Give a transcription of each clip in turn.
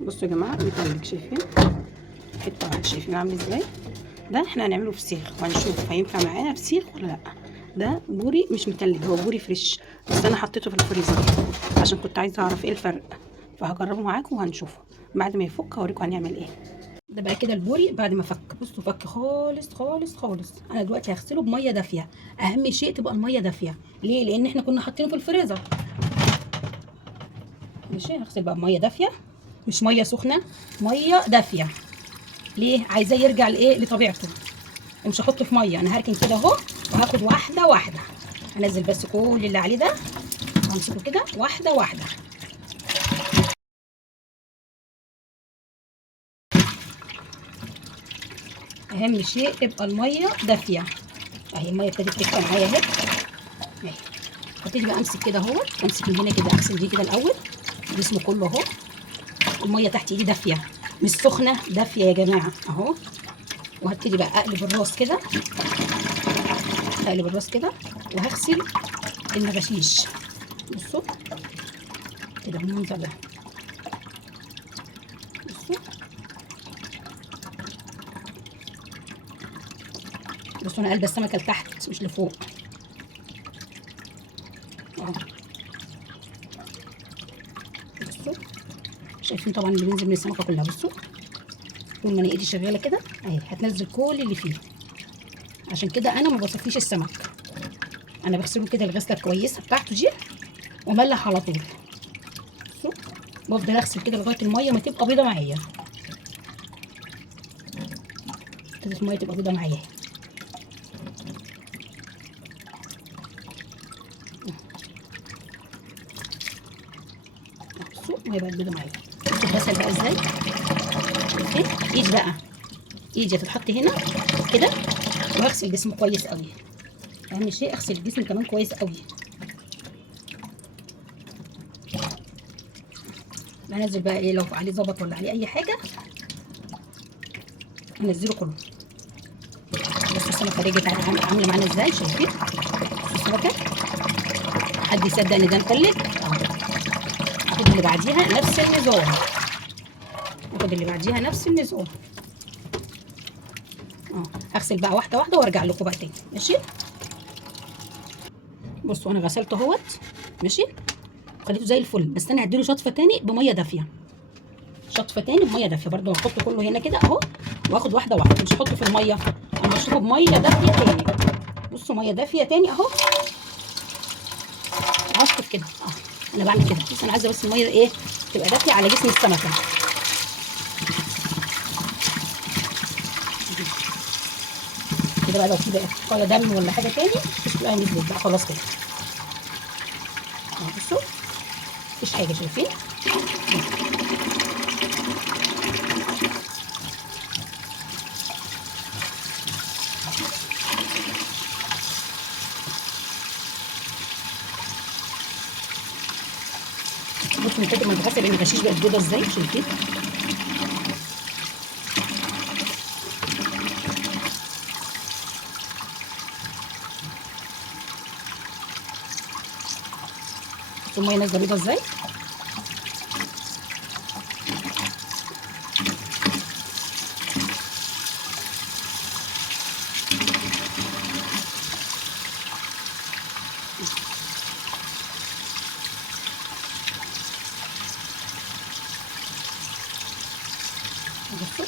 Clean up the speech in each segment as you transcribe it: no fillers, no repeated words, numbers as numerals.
بصوا يا جماعه متلج، شايفين حته واحده، شايفين عامل ازاي؟ ده احنا هنعمله فسيخ وهنشوف هينفع معانا فسيخ ولا لا. ده بوري مش متلج، هو بوري فريش، بس انا حطيته في الفريزر عشان كنت عايزه اعرف ايه الفرق، فهجربه معاكم وهنشوفه بعد ما يفك هوريكم هنعمل ايه. ده بقى كده البوري بعد ما فك، بصوا فك خالص خالص خالص. انا دلوقتي هغسله بميه دافيه، اهم شيء تبقى الميه دافيه. ليه؟ لان احنا كنا حاطينه في الفريزر. ماشي، هغسل بقى بميه دافيه، مش ميه سخنه، ميه دافيه. ليه؟ عايزاه يرجع لايه، لطبيعته. ومش هحطه في ميه، انا هركن كده اهو وهاخد واحده واحده. هنزل بس كل اللي عليه ده وامسكه كده واحده واحده. اهم شيء تبقى الميه دافيه. اهي الميه ابتدت تدفى معايا اهي. اهي هبتدي بقى امسك كده اهو، امسك من هنا كده، اغسل دي كده الاول، جسمه كله اهو. الميه تحت ايدي دافيه، مش سخنه، دافيه يا جماعه اهو. وهبتدي بقى اقلب الراس كده، اقلب الراس كده وهغسل المغاشيش. بصوا كده بالمنظر ده. بصوا بصوا انا قلبه السمكه لتحت مش لفوق اهو. بصوا شايفين طبعا اللي بينزل من السمكه كلها. بصوا طول ما انا ايدي شغاله كده اهي هتنزل كل اللي فيه. عشان كده انا ما بصفيش السمك، انا بغسله كده الغسله الكويسه بتاعته دي وملح على طول. بصوا بفضل اغسل كده لغايه الميه ما تبقى بيضه معايا. ابتدت الميه تبقى بيضه معايا. بصوا الميه بقت بيضه معايا. بصوا الغسل بقى ازاي. اوكي ايدي بقى، ايدي هتتحط هنا كده وهغسل جسمه كويس قوي. اهم شيء اغسل الجسم كمان كويس قوي. هنزل بقى ايه، لو عليه ظبط ولا عليه اي حاجه هنزله كله. بس السمكه رجعت عامله معانا ازاي، شايفين السمكه؟ حد يصدق ان ده متلج؟ اهو. اخد اللي بعديها نفس النظام، اخد اللي بعديها نفس النظام. اه هغسل بقى واحده واحده وارجع لكم بقى تاني. ماشي، بصوا انا غسلته اهوت. ماشي، خليته زي الفل، بس انا هديله شطفه تاني بميه دافيه. شطفه تاني بميه دافيه برده، هحطه كله هنا كده اهو واخد واحده واحده، مش هحطه في الميه، انا هشطفه بميه دافيه تاني. بصوا ميه دافيه تاني اهو، هشطف كده اه. انا بعمل كده بس انا عايزه بس الميه ايه تبقى دافيه على جسم السمكه. كده بقى لو في بقى دم ولا حاجه تاني مش تبقى نزلت بقى خلاص كده. بصوا مفيش حاجه، شايفين؟ بصوا من كتر ما بغسل الغشيش بقت بيضه ازاي، شايفين؟ بصوا الميه نازله بيضه ازاي. بصوا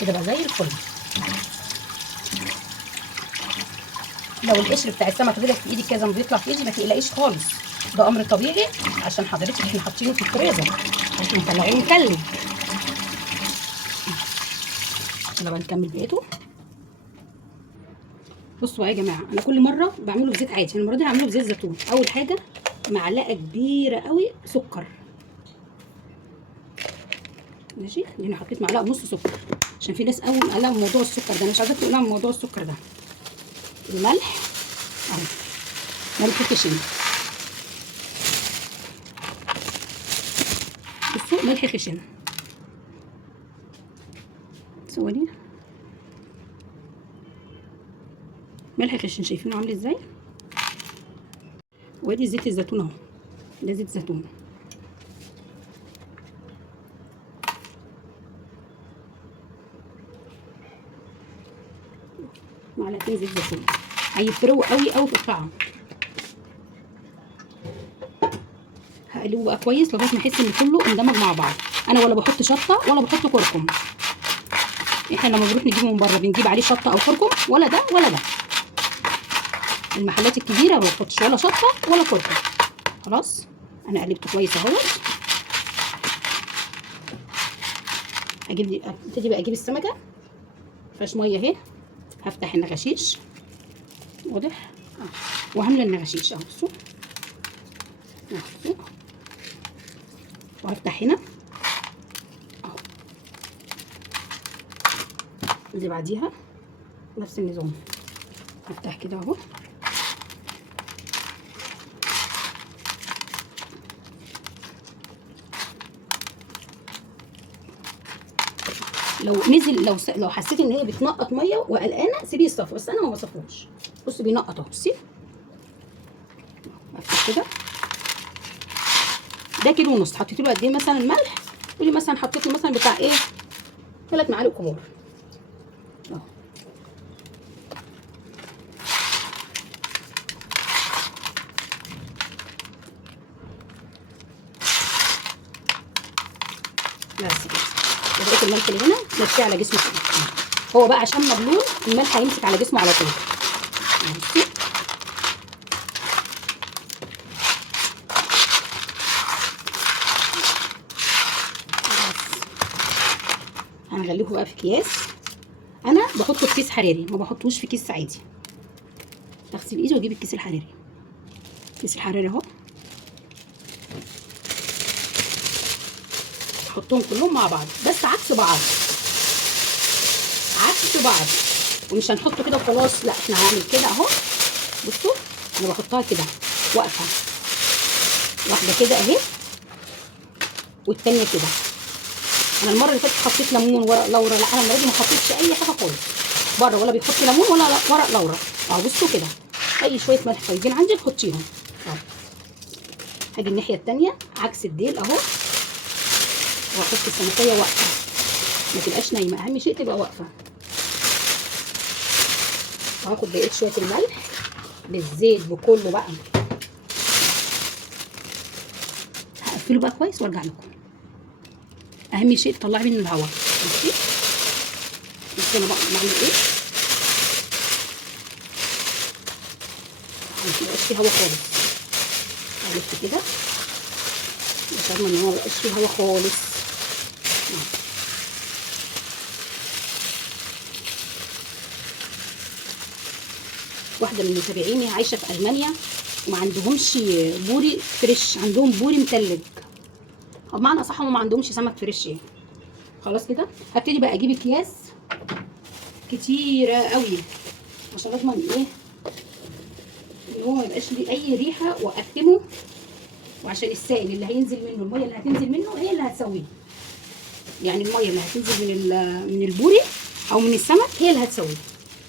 كده بقى زي الفل. لو القشر بتاع السمك طلع في ايدك كذا ما بيطلع في ايدي ما تقلقيش خالص، ده امر طبيعي عشان حضرتك احنا حاطينه في الفريزر عشان نطلعه متلج. يلا بقى نكمل بقيته. بصوا بقى يا جماعه، انا كل مره بعمله بزيت عادي، المره دي هعمله بزيت زيتون. اول حاجه معلقه كبيره قوي سكر. ماشي، هنا حطيت معلقه ونص سكر عشان في ناس قوي مقلقه من موضوع السكر ده، انا مش عايزاكم تقلقوا من موضوع السكر ده. الملح اهو، ملح خشن. بصوا ملح خشن، ثواني. ملح خشن شايفينه عامل ازاي. وادي زيت الزيتون اهو، ده زيت زيتون. معلقتين زيت زيتون هيفرقوا قوي قوي في الطعم. هقلبه بقى كويس لغايه ما احس ان كله اندمج مع بعض. انا ولا بحط شطه ولا بحط كركم. احنا لما بنروح نجيبه من بره بنجيب عليه شطه او كركم، ولا ده ولا ده. المحلات الكبيره ما بتحطش ولا شطه ولا كركم. خلاص انا قلبته كويس اهوت. ابتدي بقى اجيب السمكه مفيهاش ميه اهي. هفتح النغشيش واضح وهملى النغشيش اهو. بصوا اهو. وهفتح هنا اهو. اللي بعديها نفس النظام، هفتح كده اهو. لو نزل لو حسيت ان هي بتنقط ميه وقلقانه سيبيه يصفى، بس انا ما بصفوش. بصوا بينقط اهو. بصي افتح كده. ده كيلو ونص. حطيت له قد ايه مثلا الملح؟ قولي مثلا حطيت له مثلا بتاع ايه 3 معالق كبار اهو. بس كده. وبقيت الملح اللي هنا ماشيه على جسمه كده. هو بقى عشان مبلول الملح هيمسك على جسمه على طول. بصي هنغلفه بقى في اكياس. انا بحطه في كيس حراري، ما بحطوش في كيس عادي. اغسل ايدي واجيب الكيس الحراري. الكيس الحراري اهو. احطهم كلهم مع بعض بس عكس بعض، عكس بعض. ومش هنحطه كده وخلاص، لا احنا هنعمل كده اهو. بصوا انا بحطها كده واقفه، واحده كده اهي والتانيه كده. انا المره اللي فاتت حطيت ليمون ورق لورا، لا انا المره دي ما حطيتش اي حاجه خالص. بره ولا بيحط ليمون ولا ورق لورا اهو. بصوا كده اي شويه ملح طيبين عندك حطيهم اهو. هاجي الناحيه التانيه عكس الديل اهو، واحط السمكيه واقفه، ما تبقاش نايمه، اهم شيء تبقى واقفه. وهاخد بقيه شويه الملح بالزيت بكله بقى. هقفله بقى كويس وارجع لكم. اهم شيء تطلعي منه الهواء. بصي بصي انا بقى بعمل ايه. ما يبقاش فيه هواء خالص. الف كده لحد ما هو ما يبقاش فيه هواء خالص. واحده من متابعيني عايشه في المانيا وما عندهمش بوري فريش، عندهم بوري متلج، او بمعنى اصح هم ما عندهمش سمك فريش يعني. خلاص كده هبتدي بقى اجيب اكياس كتيره قوي عشان اضمن ايه ان هو ما يبقاش ليه اي ريحه، واكتمه. وعشان السائل اللي هينزل منه، الميه اللي هتنزل منه هي اللي هتسويه. يعني الميه اللي هتنزل من البوري او من السمك هي اللي هتسويه.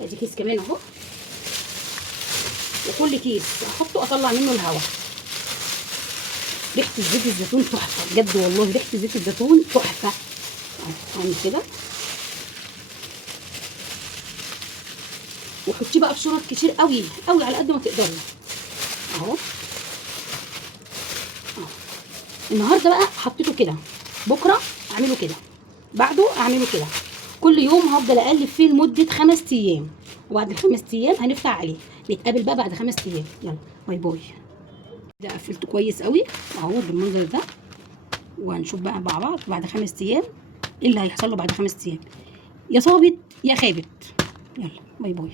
ادي كيس كمان اهو. وكل كيس احطه اطلع منه الهواء. ريحه زيت الزيتون تحفه بجد والله، ريحه زيت الزيتون تحفه. اعمل كده وحطيه بقى بشرط كتير قوي قوي على قد ما تقدري اهو. النهارده بقى حطيته كده، بكره اعمله كده، بعده اعمله كده. كل يوم هفضل اقلب فيه لمده 5 ايام، وبعد ال5 ايام هنفتح عليه. نتقابل بقى بعد 5 ايام. يلا باي باي. ده قفلته كويس قوي اهو بالمنظر ده، وهنشوف بقى مع بعض بعد 5 ايام ايه اللي هيحصل له. بعد 5 ايام يا صابت يا خابت. يلا باي باي.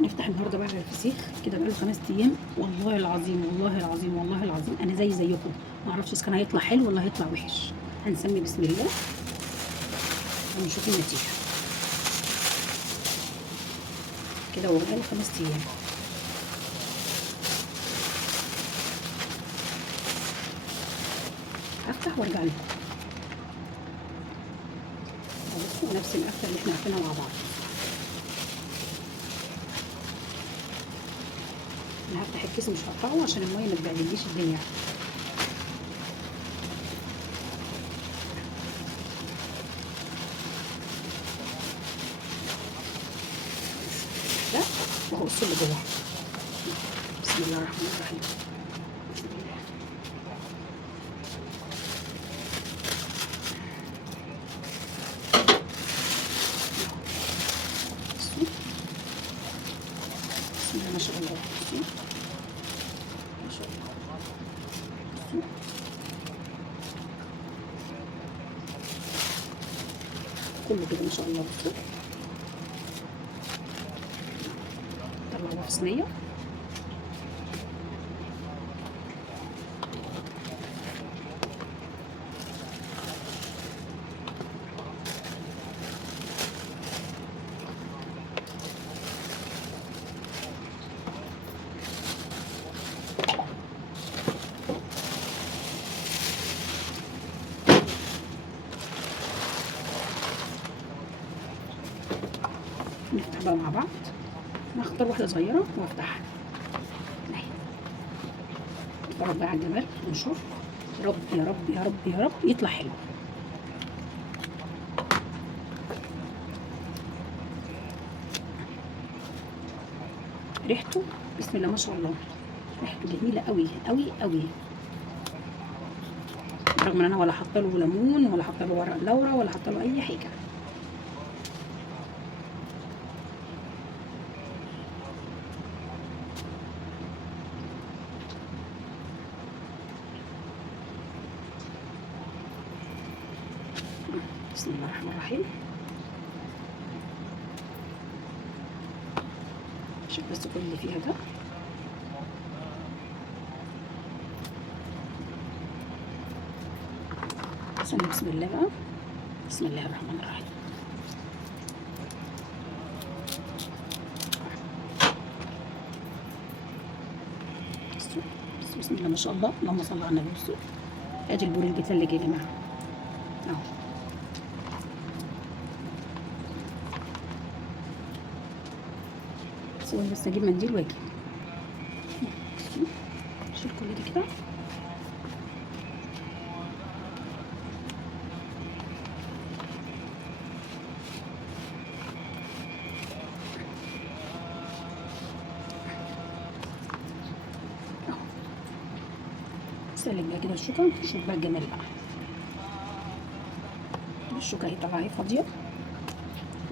هنفتح النهارده بقى الفسيخ كده بقاله 5 ايام. والله العظيم والله العظيم والله العظيم انا زيكم ما اعرفش اذا كان هيطلع حلو ولا هيطلع وحش. هنسمي بسم الله ونشوف النتيجه. كده هو بقاله 5 ايام. هفتح وارجع لكم. بصوا نفس القفله اللي احنا قفلناها مع بعض. انا هفتح الكيس مش هقطعه عشان الميه ما تبهدليش الدنيا. بصوا اللي جوه. بسم الله الرحمن الرحيم. بسم الله ما شاء الله. بصوا ما شاء الله. بصوا كله كده ما شاء الله. بصوا طلعوها في صينيه. نفتح بقى مع بعض. نختار واحدة صغيرة وافتحها. اهي. نتفرج بقى على الجمال ونشوف. يا رب يا رب يا رب يا رب يطلع حلو. ريحته بسم الله ما شاء الله. ريحته جميلة قوي قوي قوي. رغم ان انا ولا حاطه له ليمون ولا حاطه له ورق لورا ولا حاطه له اي حاجة. بسم الله الرحمن الرحيم. شوف بس كل اللي فيها ده. بسم الله بقى. بسم الله الرحمن الرحيم. بسم الله ما شاء الله. اللهم صل على النبي. بصوا ادي البوري اللي بيتلج يا جماعه اهو. ثواني بس اجيب منديل واجي. شيل كل دي كده. سلك بقى كده الشوكه. شوف بقى الجمال بقى. الشوكه اهي طالعه اهي فاضيه.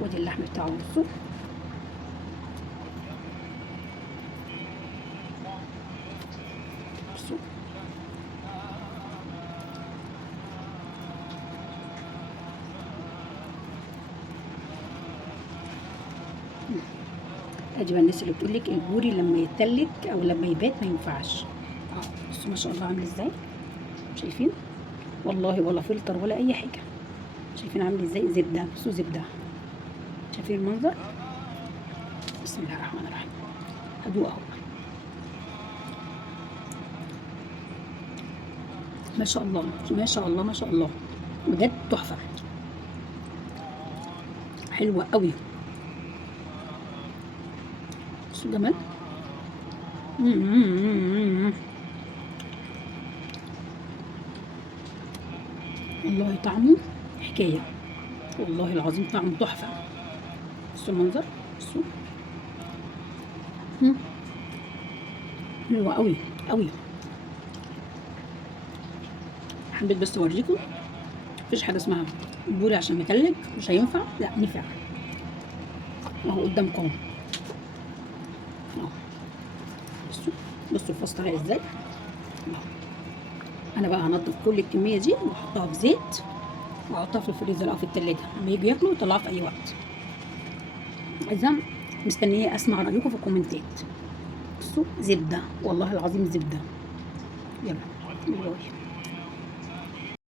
وادي اللحم بتاعه. بصوا بصوا ادي بقى الناس اللي بتقول لك البوري لما يتلج او لما يبات ما ينفعش. بصوا ما شاء الله عامل ازاي. شايفين والله ولا فلتر ولا اي حاجه. شايفين عامل ازاي زبده. بصوا زبده. شايفين المنظر. بسم الله الرحمن الرحيم. هدوء اهو. ما شاء الله ما شاء الله ما شاء الله بجد تحفه. حلوه قوي. بصوا جمال. والله طعمه حكايه. والله العظيم طعمه تحفه. بصوا المنظر. بصوا حلوه قوي قوي. حبيت بس اوريكم مفيش حاجه اسمها بوري عشان متلج مش هينفع. لا نفع اهو قدامكم اهو. بصوا الفص طالع ازاي اهو. انا بقى هنضف كل الكميه دي واحطها في زيت واحطها في الفريزر او في التلاجة لما يجوا ياكلوا يطلعوها في اي وقت. عايزه مستنيه اسمع رايكم في الكومنتات. بصوا زبده والله العظيم زبده. يلا باي.